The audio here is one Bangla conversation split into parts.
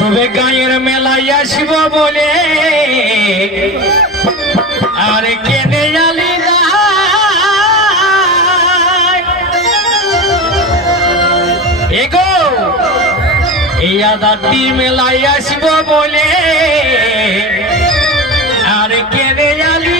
তবে গায়ের মেলায় আসব বলে আর কেনে আলি এগো, এই আদাটি মেলায় আসিব বলে আর কেনে আলি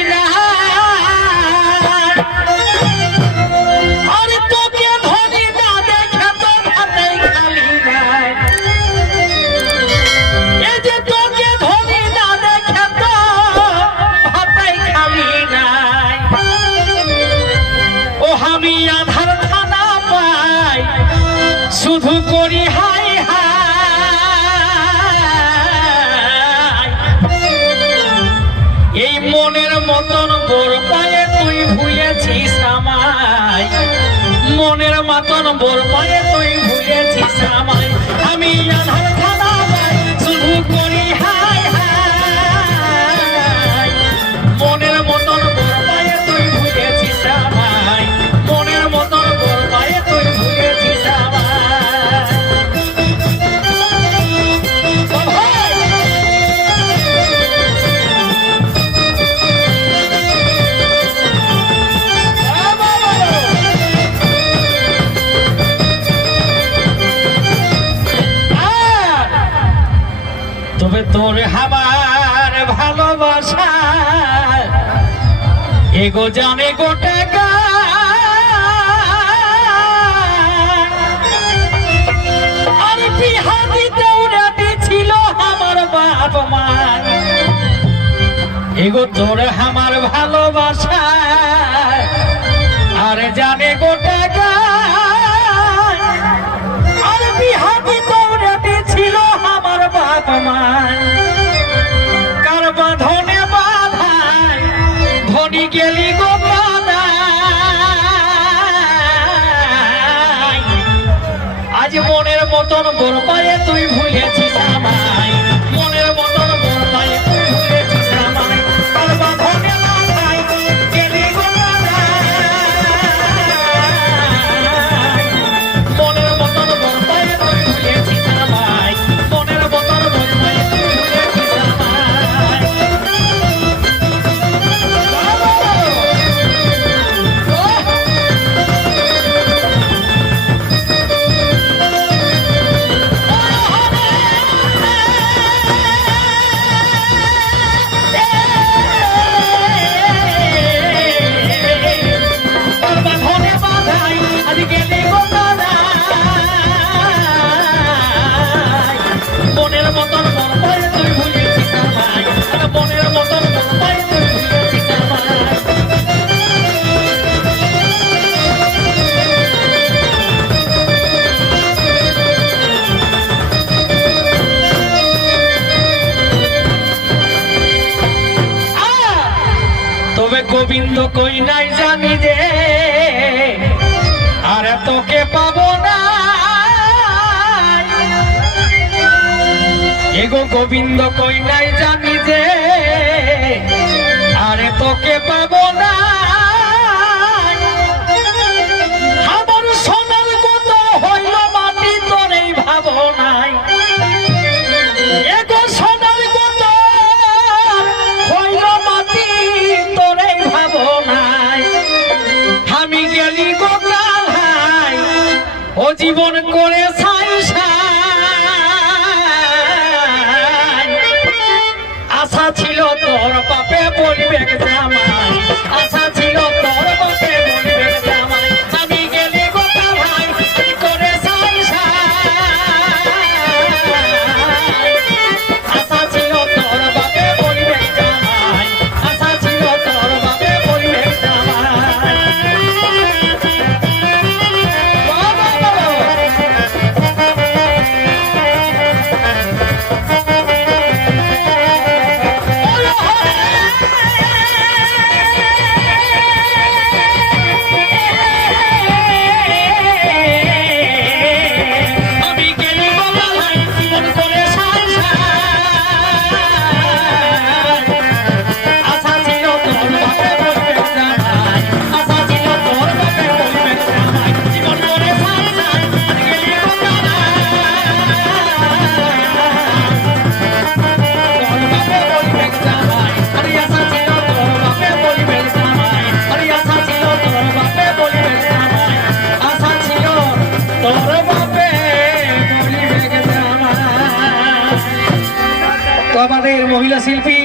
সনাতন বলবায় তোর হামার ভালোবাসা। এগো জানে গোটে ছিল আমার এগো তোর আমার ভালোবাসা। আর জানে গোটে আর বিহারি দৌড়াতে ছিল আমার বাপ মা। গেলি গো আজ মনের মতন গোল পায়ে তুই তবে গোবিন্দ কই নাই জানি যে, আর তোকে পাবো না এগো গোবিন্দ কই নাই জানি যে, আর তোকে পাবো না জীবন করে তো আমাদের মহিলা শিল্পী